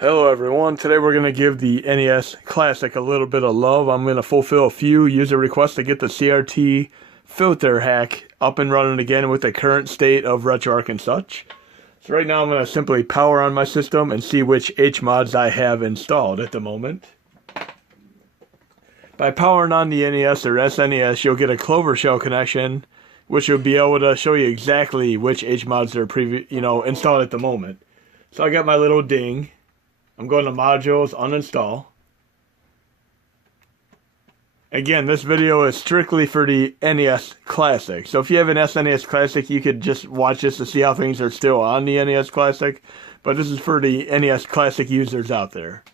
Hello everyone, today we're going to give the NES Classic a little bit of love. I'm going to fulfill a few user requests to get the CRT Filter Hack up and running again with the current state of RetroArch and such. So right now I'm going to simply power on my system and see which HMODs I have installed at the moment. By powering on the NES or SNES, you'll get a Clover Shell connection, which will be able to show you exactly which HMODs are installed at the moment. So I got my little ding. I'm going to Modules, Uninstall. Again, this video is strictly for the NES Classic. So if you have an SNES Classic, you could just watch this to see how things are still on the NES Classic. But this is for the NES Classic users out there.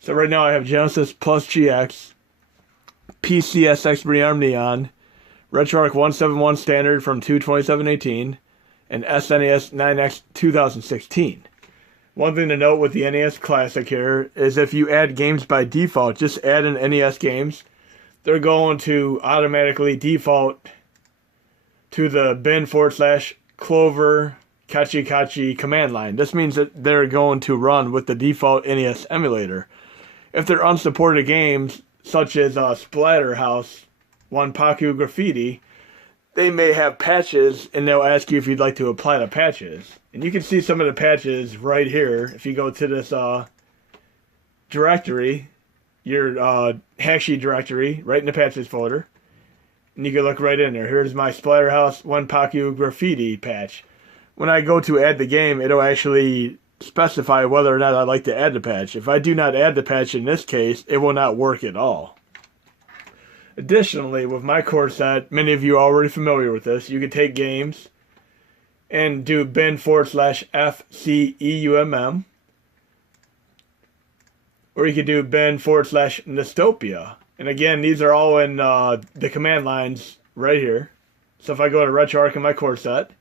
So right now I have Genesis Plus GX, PCSX Rearm Neon, RetroArch 171 Standard from 2/27/18, and SNES 9X 2016. One thing to note with the NES Classic here is if you add games by default, just add in NES games, they're going to automatically default to the bin/Clover Kachi command line. This means that they're going to run with the default NES emulator. If they're unsupported games, such as Splatterhouse, Wanpaku Graffiti, they may have patches, and they'll ask you if you'd like to apply the patches. And you can see some of the patches right here. If you go to this directory, your hack sheet directory, right in the patches folder, and you can look right in there. Here's my Splatterhouse Wanpaku Graffiti patch. When I go to add the game, it'll actually specify whether or not I'd like to add the patch. If I do not add the patch in this case, it will not work at all. Additionally, with my core set, many of you are already familiar with this, you can take games and do bin/FCEUMM, or you could do bin/Nostopia. And again, these are all in the command lines right here. So if I go to RetroArch in my core set,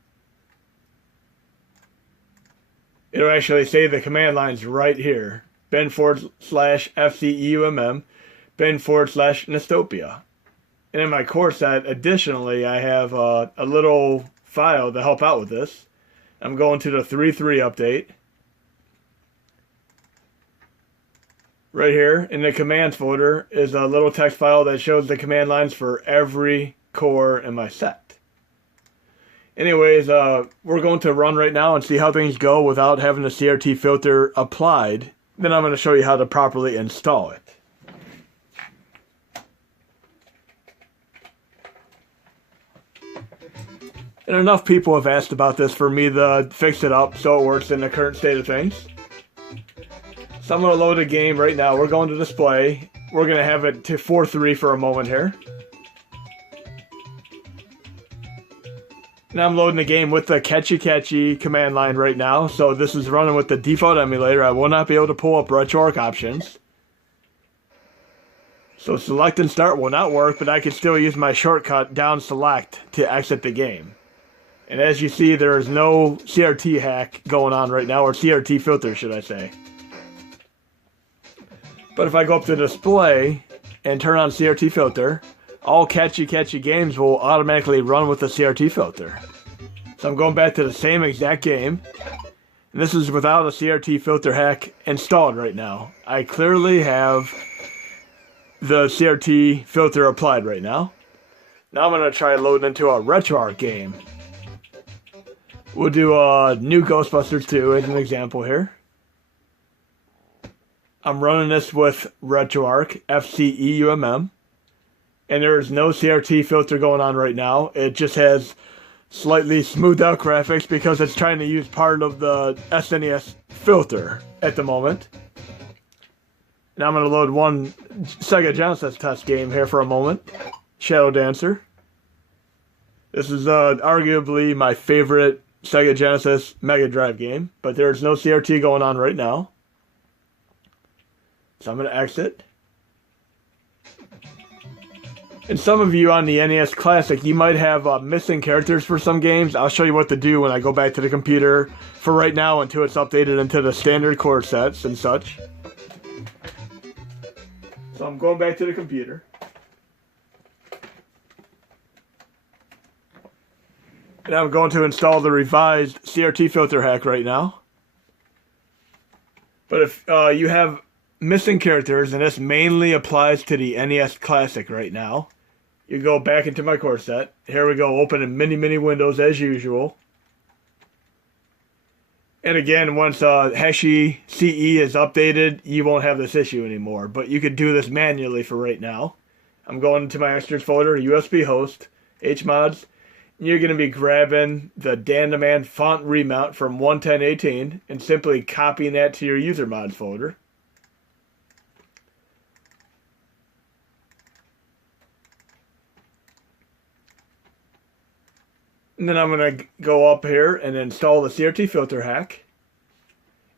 it'll actually say the command lines right here. bin/FCEUMM, bin/Nostopia. And in my core set, additionally, I have a little file to help out with this. I'm going to the 3.3 update. Right here in the commands folder is a little text file that shows the command lines for every core in my set. Anyways, we're going to run right now and see how things go without having the CRT filter applied. Then I'm going to show you how to properly install it. And enough people have asked about this for me to fix it up so it works in the current state of things. So I'm going to load a game right now. We're going to display. We're going to have it to 4.3 for a moment here. Now I'm loading the game with the Kachi command line right now. So this is running with the default emulator. I will not be able to pull up RetroArch options. So select and start will not work, but I can still use my shortcut down select to exit the game. And as you see, there is no CRT hack going on right now, or CRT filter, should I say. But if I go up to display and turn on CRT filter, all Kachi games will automatically run with the CRT filter. So I'm going back to the same exact game. And this is without a CRT filter hack installed right now. I clearly have the CRT filter applied right now. Now I'm going to try loading into a RetroArch game. We'll do a new Ghostbusters 2 as an example here. I'm running this with RetroArch FCEUMM, and there's no CRT filter going on right now. It just has slightly smoothed out graphics because it's trying to use part of the SNES filter at the moment. Now I'm going to load one Sega Genesis test game here for a moment. Shadow Dancer. This is arguably my favorite Sega Genesis Mega Drive game, but there's no CRT going on right now. So I'm going to exit. And some of you on the NES Classic, you might have missing characters for some games. I'll show you what to do when I go back to the computer for right now until it's updated into the standard core sets and such. So I'm going back to the computer. And I'm going to install the revised CRT Filter Hack right now. But if you have missing characters, and this mainly applies to the NES Classic right now, you go back into my core set. Here we go, open many windows as usual. And again, once Hashi CE is updated, you won't have this issue anymore. But you could do this manually for right now. I'm going into my extras folder, USB host, HMods. You're going to be grabbing the Dan the Man font remount from 11018 and simply copying that to your user mods folder. And then I'm going to go up here and install the CRT Filter Hack.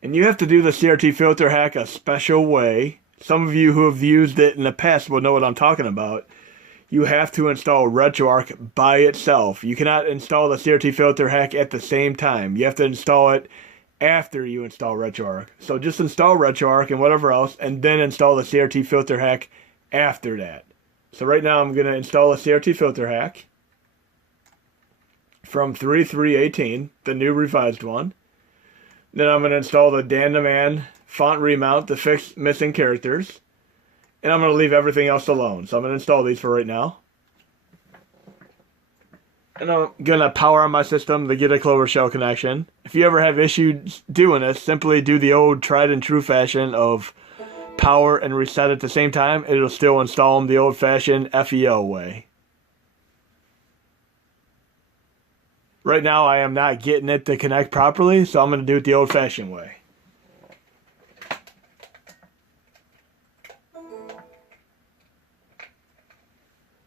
And you have to do the CRT Filter Hack a special way. Some of you who have used it in the past will know what I'm talking about. You have to install RetroArch by itself. You cannot install the CRT Filter Hack at the same time. You have to install it after you install RetroArch. So just install RetroArch and whatever else, and then install the CRT Filter Hack after that. So right now I'm going to install the CRT Filter Hack from 3.3.18, the new revised one. Then I'm going to install the Dan the Man font remount to fix missing characters. And I'm going to leave everything else alone. So I'm going to install these for right now. And I'm going to power on my system to get a Clover Shell connection. If you ever have issues doing this, simply do the old tried and true fashion of power and reset at the same time. It'll still install them the old fashioned FEO way. Right now I am not getting it to connect properly, so I'm going to do it the old fashioned way.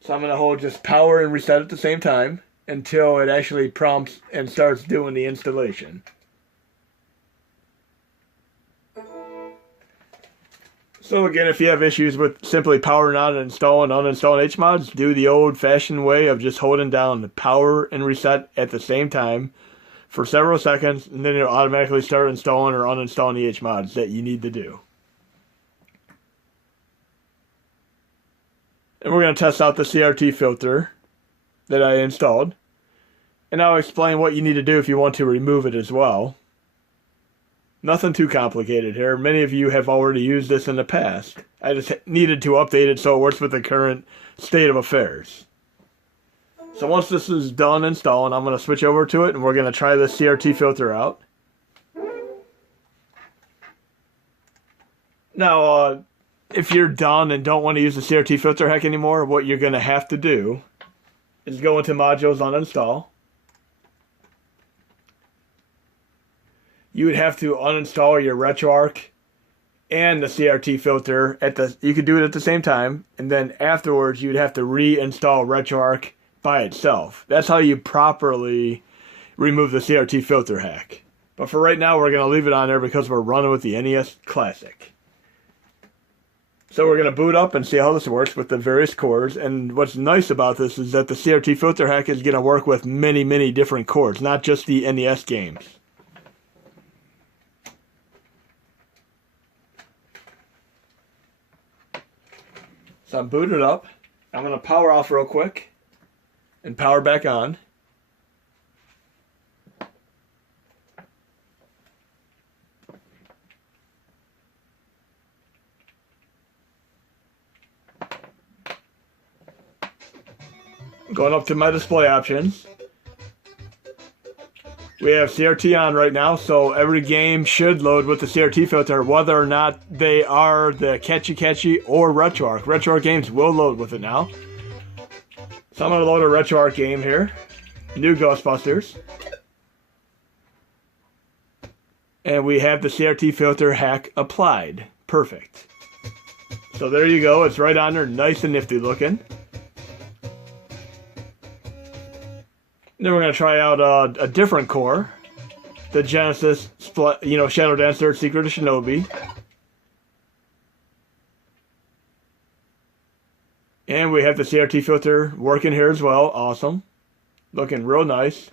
So I'm going to hold just power and reset at the same time until it actually prompts and starts doing the installation. So again, if you have issues with simply powering on and uninstalling HMods, do the old-fashioned way of just holding down the power and reset at the same time for several seconds, and then it'll automatically start installing or uninstalling the HMods that you need to do. And we're going to test out the CRT filter that I installed. And I'll explain what you need to do if you want to remove it as well. Nothing too complicated here. Many of you have already used this in the past. I just needed to update it so it works with the current state of affairs. So once this is done installing, I'm going to switch over to it and we're going to try the CRT filter out. Now, if you're done and don't want to use the CRT Filter Hack anymore, what you're going to have to do is go into Modules Uninstall. You would have to uninstall your RetroArch and the CRT filter you could do it at the same time, and then afterwards you'd have to reinstall RetroArch by itself. That's how you properly remove the CRT Filter Hack. But for right now, we're going to leave it on there because we're running with the NES Classic. So we're going to boot up and see how this works with the various cores. And what's nice about this is that the CRT Filter Hack is going to work with many different cores, not just the NES games. So I'm booted up. I'm going to power off real quick and power back on. Going up to my display options. We have CRT on right now, so every game should load with the CRT filter, whether or not they are the Catchy or RetroArch. RetroArch games will load with it now. So I'm going to load a RetroArch game here. New Ghostbusters. And we have the CRT filter hack applied. Perfect. So there you go. It's right on there, nice and nifty looking. Then we're going to try out a different core. The Genesis, Shadow Dancer, Secret of Shinobi. And we have the CRT filter working here as well. Awesome. Looking real nice.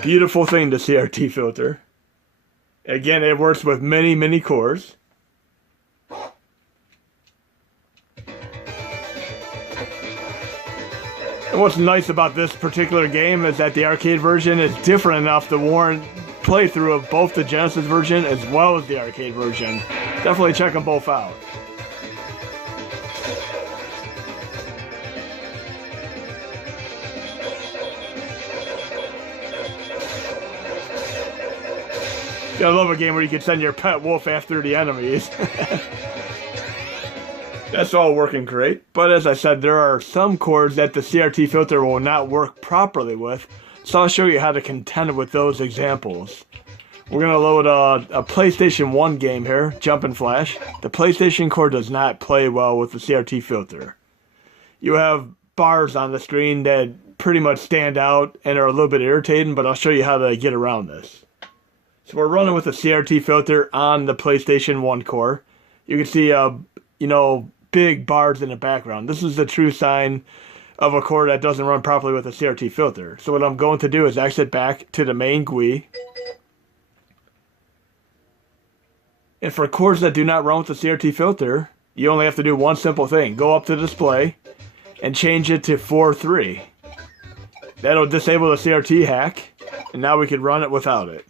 Beautiful thing, the CRT filter. Again, it works with many cores. And what's nice about this particular game is that the arcade version is different enough to warrant playthrough of both the Genesis version as well as the arcade version. Definitely check them both out. I love a game where you can send your pet wolf after the enemies. That's all working great, but as I said, there are some chords that the CRT filter will not work properly with, so I'll show you how to contend with those examples. We're going to load a PlayStation 1 game here, Jumpin' Flash. The PlayStation chord does not play well with the CRT filter. You have bars on the screen that pretty much stand out and are a little bit irritating, but I'll show you how to get around this. So we're running with the CRT filter on the PlayStation 1 core. You can see, big bars in the background. This is the true sign of a chord that doesn't run properly with a CRT filter. So what I'm going to do is exit back to the main GUI. And for chords that do not run with the CRT filter, you only have to do one simple thing. Go up to the display and change it to 4-3. That'll disable the CRT hack, and now we can run it without it.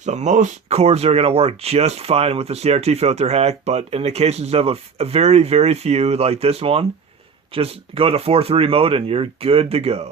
So most chords are going to work just fine with the CRT filter hack, but in the cases of a very, very few like this one, just go to 4-3 mode and you're good to go.